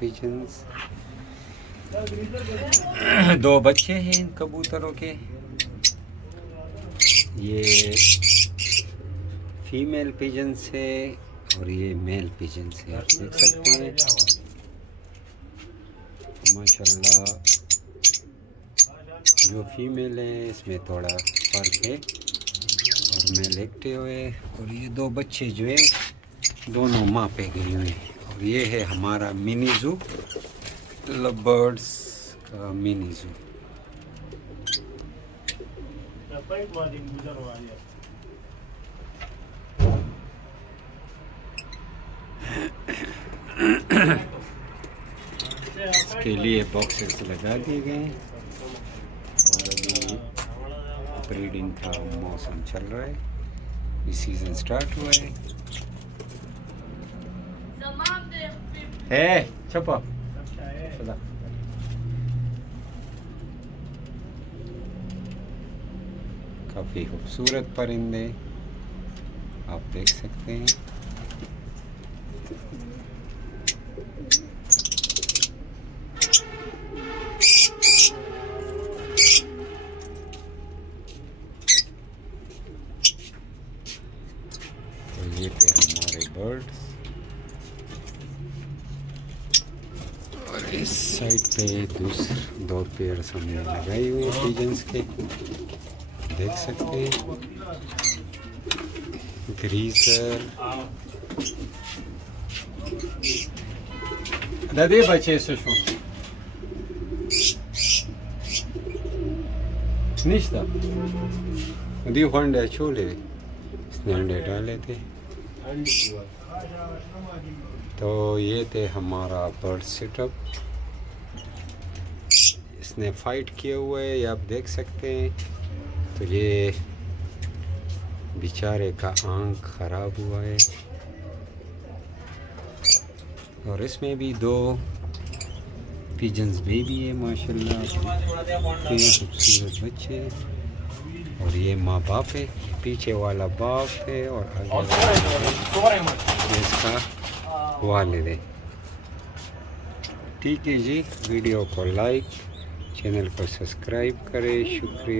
Pigeons. 2 बच्चे हैं इन कबूतरों के। ये फीमेल पिजन्स है और ये मेल पिजन्स है, आप देख सकते हैं माशाल्लाह। जो फीमेल है इसमें थोड़ा फर्क है और मेल एक्टिव है। और ये 2 बच्चे जो है दोनों माँ पे गई हुई हैं। और ये है हमारा मिनी जू, लवबर्ड्स का मिनी जू। इसके लिए बॉक्सेस लगा दिए गए हैं और अभी ब्रीडिंग का मौसम चल रहा है, ये सीजन स्टार्ट हुआ है। छपा काफ़ी खूबसूरत परिंदे आप देख सकते हैं। तो ये थे हमारे बर्ड्स और इस साइड पे 2 पेयर हमने लगाई हुई है पिजन्स के, देख सकते हैं। ग्रीजर दादी बचे सुषमा निश्ता दी फंडे छोले इसने अंडे डाले थे। तो ये थे हमारा बर्ड सेटअप। इसने फाइट किए हुए है, आप देख सकते हैं। तो ये बेचारे का आंख खराब हुआ है और इसमें भी 2 पिजन्स बेबी है माशाल्लाह, 3 खूबसूरत बच्चे। और ये माँ बाप है, पीछे वाला बाप है और आगे वाला इसका वालिद है। ठीक है जी, वीडियो को लाइक, चैनल को सब्सक्राइब करें। शुक्रिया।